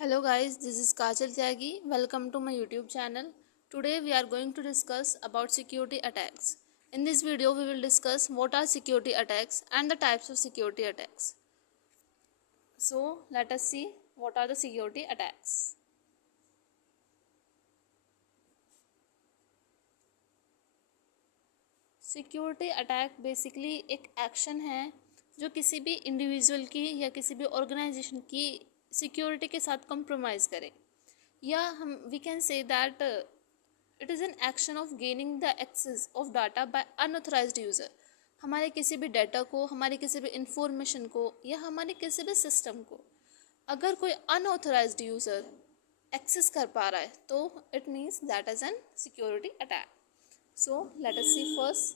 Hello guys, this is Kajal Tyagi. Welcome to my YouTube channel. Today we are going to discuss about security attacks. In this video we will discuss what are security attacks and the types of security attacks. So let us see what are the security attacks. Security attack basically एक action है जो किसी भी individual की या किसी भी organisation की सिक्योरिटी के साथ कॉम्प्रोमाइज़ करे, या हम we can say that it is an action of gaining the access of data by unauthorised user. हमारे किसी भी डाटा को, हमारे किसी भी इंफॉर्मेशन को या हमारे किसी भी सिस्टम को अगर कोई अनऑथराइज्ड यूज़र एक्सेस कर पा रहा है तो it means that is an security attack. So let us see first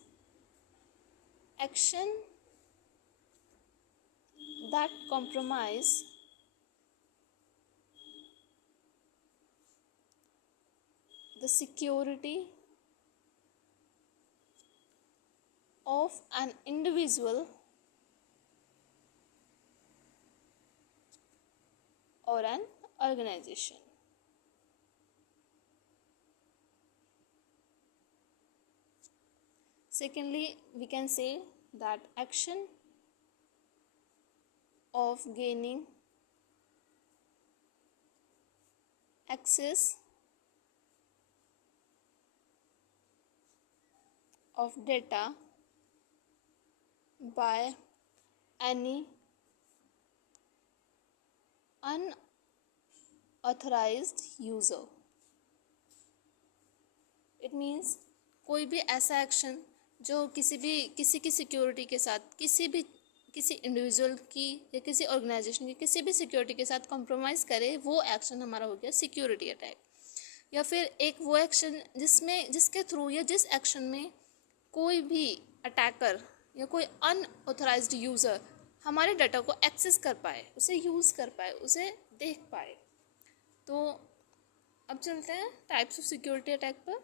action that compromise the security of an individual or an organization. Secondly, we can say that action of gaining access of data by any unauthorized user. It means कोई भी ऐसा action जो किसी की security के साथ किसी individual की या किसी ऑर्गेनाइजेशन की किसी भी सिक्योरिटी के साथ कॉम्प्रोमाइज़ करे, वो एक्शन हमारा हो गया सिक्योरिटी अटैक. या फिर एक वो एक्शन जिसके थ्रू या जिस एक्शन में कोई भी अटैकर या कोई अनऑथराइज्ड यूज़र हमारे डाटा को एक्सेस कर पाए, उसे यूज़ कर पाए, उसे देख पाए. तो अब चलते हैं टाइप्स ऑफ सिक्योरिटी अटैक पर.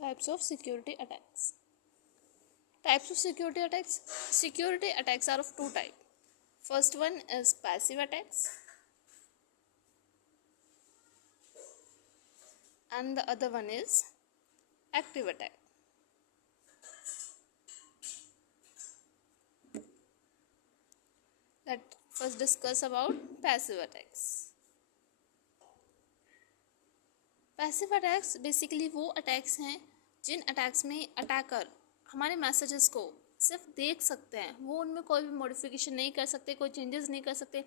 Types of security attacks. Types of security attacks. Security attacks are of two types. First one is passive attacks, and the other one is active attack. Let's first discuss about passive attacks. Passive attacks basically वो attacks हैं जिन attacks में attacker हमारे messages को सिर्फ देख सकते हैं, वो उनमें कोई भी मॉडिफिकेशन नहीं कर सकते, कोई चेंजेस नहीं कर सकते.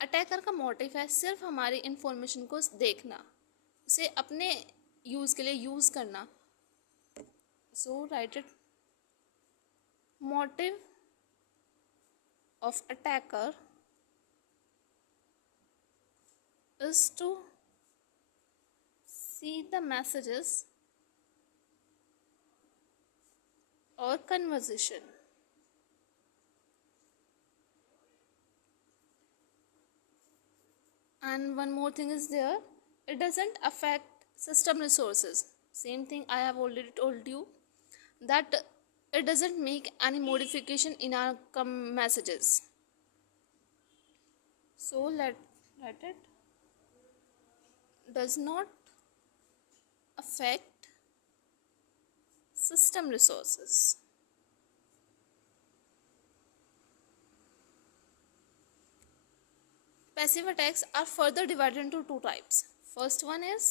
अटैकर का मोटिव है सिर्फ हमारी इंफॉर्मेशन को देखना, उसे अपने यूज़ के लिए यूज़ करना. So write it. Motive of attacker is to see the messages or conversation. And one more thing is there, it doesn't affect system resources. Same thing I have already told you, that it doesn't make any modification in our messages. So let it does not affect system resources. Passive attacks are further divided into two types. First one is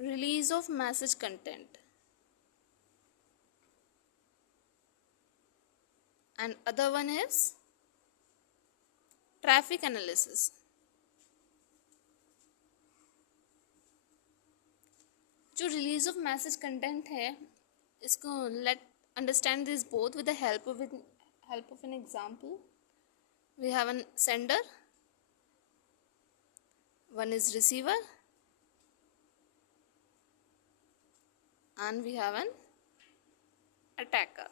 release of message content, and other one is traffic analysis. जो release of message content है, इसको let understand this both with the help of an example. We have an sender, one is receiver, and we have an attacker.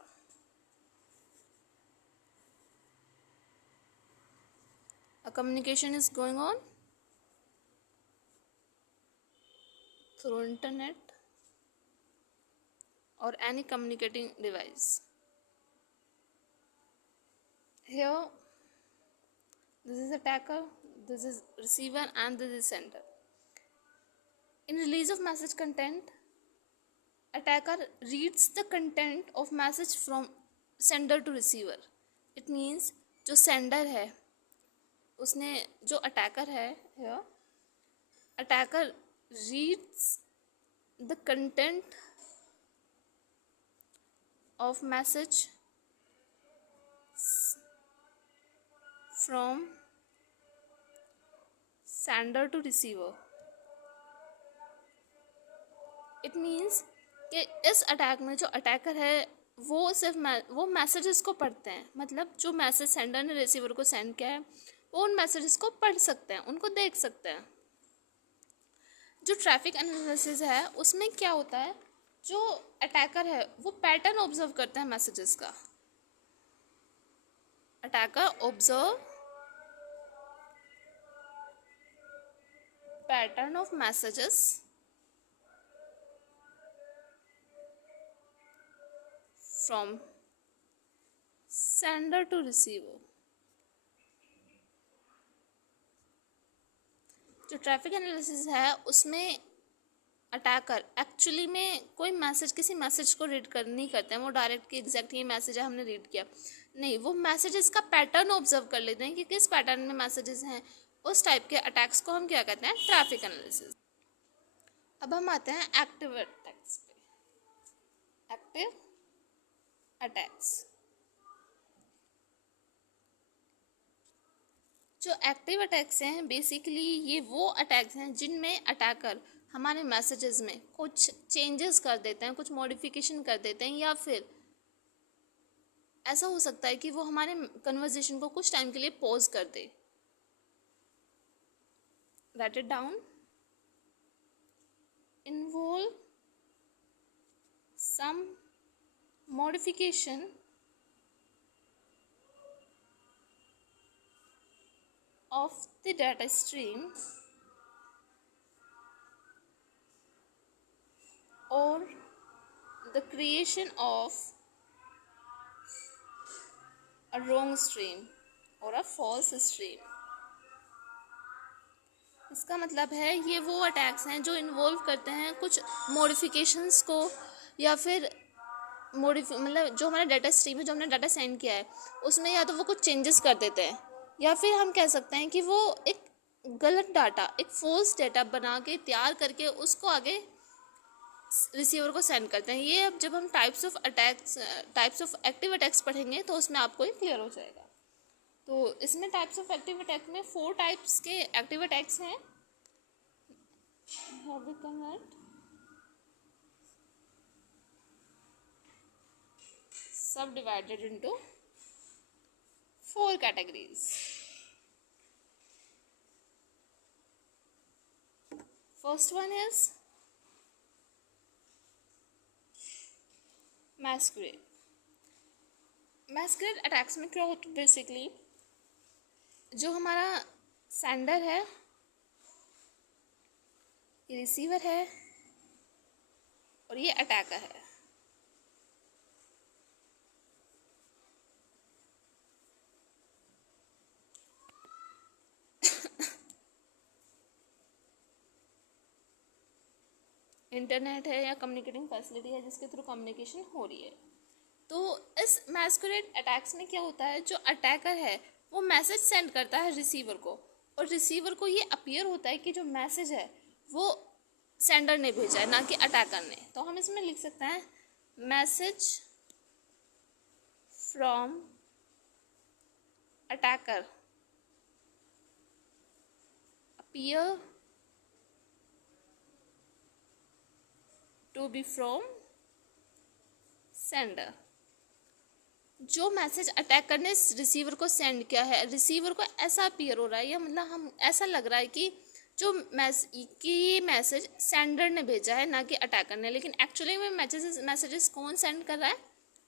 communication is going on through internet or any communicating device. Here, this is attacker, this is receiver, and this is sender. In release of message content, attacker reads the content of message from sender to receiver. It means जो sender है उसने जो attacker है here, attacker reads the content of message from sender to receiver. It means कि इस attack में जो attacker है वो सिर्फ वो मैसेजेस को पढ़ते हैं, मतलब जो मैसेज सेंडर ने रिसीवर को सेंड किया है वो उन मैसेजेस को पढ़ सकते हैं, उनको देख सकते हैं. जो ट्रैफिक एनालिसिस है उसमें क्या होता है, जो अटैकर है वो पैटर्न ऑब्जर्व करते हैं मैसेजेस का. Attacker observe pattern of messages from sender to receiver. जो ट्रैफिक एनालिसिस है उसमें अटैकर एक्चुअली में कोई मैसेज किसी मैसेज को रीड कर नहीं करते हैं, वो डायरेक्ट कि एग्जैक्ट ये मैसेज है हमने रीड किया, नहीं, वो मैसेजेस का पैटर्न ऑब्जर्व कर लेते हैं कि किस पैटर्न में मैसेजेस हैं. उस टाइप के अटैक्स को हम क्या कहते हैं, ट्रैफिक एनालिसिस. अब हम आते हैं एक्टिव अटैक्स पे. एक्टिव अटैक्स, जो एक्टिव अटैक्स हैं बेसिकली ये वो अटैक्स हैं जिनमें अटैकर हमारे मैसेजेस में कुछ चेंजेस कर देते हैं, कुछ मॉडिफिकेशन कर देते हैं, या फिर ऐसा हो सकता है कि वो हमारे कन्वर्सेशन को कुछ टाइम के लिए पॉज कर दे. Write it down. Involve some modification of the data stream or the creation of a wrong stream or a false stream. इसका मतलब है ये वो अटैक्स हैं जो इन्वॉल्व करते हैं कुछ मॉडिफिकेशंस को, या फिर मतलब जो हमारा डाटा स्ट्रीम है, जो हमने डाटा सेंड किया है उसमें या तो वो कुछ चेंजेस कर देते हैं, या फिर हम कह सकते हैं कि वो एक गलत डाटा, एक फॉल्स डाटा बना के तैयार करके उसको आगे रिसीवर को सेंड करते हैं. ये अब जब हम टाइप्स ऑफ एक्टिव अटैक्स पढ़ेंगे तो उसमें आपको ये क्लियर हो जाएगा. तो इसमें टाइप्स ऑफ एक्टिव अटैक में 4 टाइप्स के एक्टिव अटैक्स हैं. Subdivided into 4 categories. First one is masquerade. Masquerade attacks में क्या होता है, बेसिकली जो हमारा सेंडर है, ये रिसीवर है और ये अटैकर है. इंटरनेट है या कम्युनिकेटिंग फैसिलिटी है जिसके थ्रू कम्युनिकेशन हो रही है. तो इस मैस्कुरेड अटैक्स में क्या होता है, जो अटैकर है वो मैसेज सेंड करता है रिसीवर को, और रिसीवर को ये अपीयर होता है कि जो मैसेज है वो सेंडर ने भेजा है, ना कि अटैकर ने. तो हम इसमें लिख सकते हैं message from attacker appear to be from sender. जो मैसेज अटैकर ने रिसीवर को सेंड किया है, रिसीवर को ऐसा अपीयर हो रहा है, या मतलब हम ऐसा लग रहा है कि जो ये मैसेज सेंडर ने भेजा है ना कि अटैकर ने, लेकिन एक्चुअली में मैसेजेस कौन सेंड कर रहा है,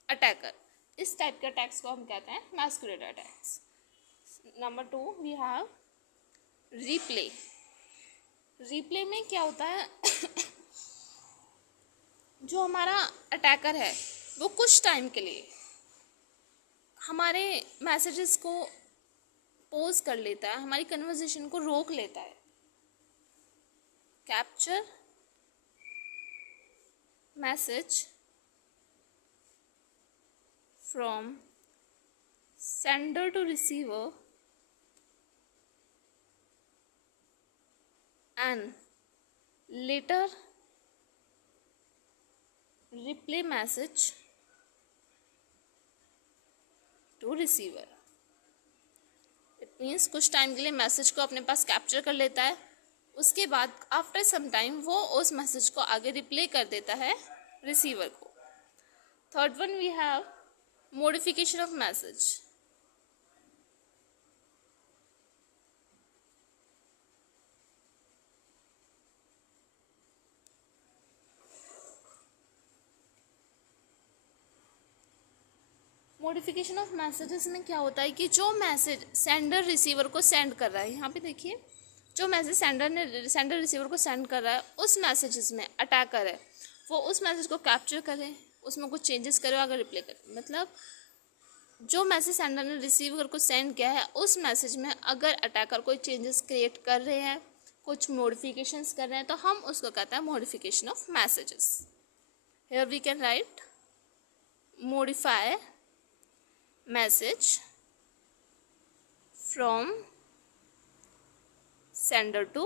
अटैकर. इस टाइप के अटैक्स को हम कहते हैं masquerade attacks. Number 2 we have replay. Replay में क्या होता है जो हमारा अटैकर है वो कुछ टाइम के लिए हमारे मैसेजेस को पोज कर लेता है, हमारी कन्वर्सेशन को रोक लेता है। Capture message from sender to receiver and later replay message to receiver। It means कुछ टाइम के लिए मैसेज को अपने पास कैप्चर कर लेता है, उसके बाद आफ्टर सम टाइम वो उस मैसेज को आगे रिप्ले कर देता है रिसीवर को। Third one we have modification of message. Modification of messages में क्या होता है कि जो मैसेज सेंडर रिसीवर को सेंड कर रहा है, यहाँ पे देखिए जो मैसेज सेंडर रिसीवर को सेंड कर रहा है उस मैसेजेस में अटैकर है वो उस मैसेज को कैप्चर करे, उसमें कुछ चेंजेस करे, अगर रिप्ले करे। मतलब जो मैसेज सेंडर ने रिसीवर को सेंड किया है उस मैसेज में अगर अटैकर कोई चेंजेस क्रिएट कर रहे हैं, कुछ मॉडिफिकेशंस कर रहे हैं, तो हम उसको कहते हैं modification of messages. Here we can write modify message from sender to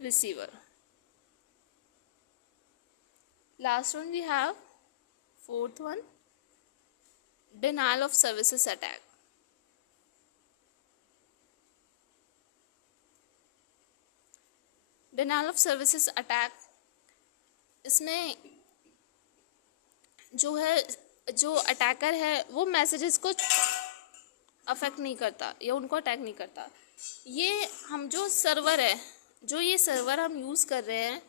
receiver। Last one we have fourth one, denial of services attack। denial of services attack इसमें जो अटैकर है वो मैसेजेस को अफेक्ट नहीं करता या उनको अटैक नहीं करता। ये हम जो सर्वर है, जो ये सर्वर हम यूज़ कर रहे हैं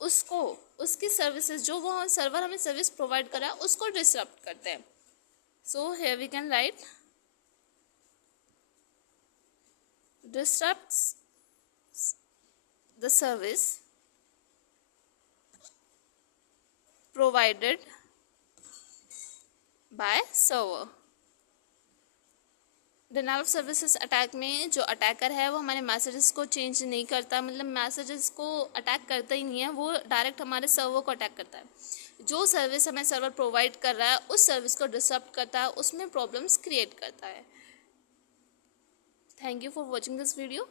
उसको, उसकी सर्विसेज जो वो सर्वर हमें सर्विस प्रोवाइड कर रहा है उसको डिसरप्ट करते हैं। So here we can write disrupts the service provided by server. Denial of services attack में जो अटैकर है वो हमारे मैसेजेस को चेंज नहीं करता, मतलब मैसेजेस को अटैक करता ही नहीं है, वो डायरेक्ट हमारे सर्वर को अटैक करता है। जो सर्विस हमें सर्वर प्रोवाइड कर रहा है उस सर्विस को डिसरप्ट करता है, उसमें प्रॉब्लम्स क्रिएट करता है। Thank you for watching this video.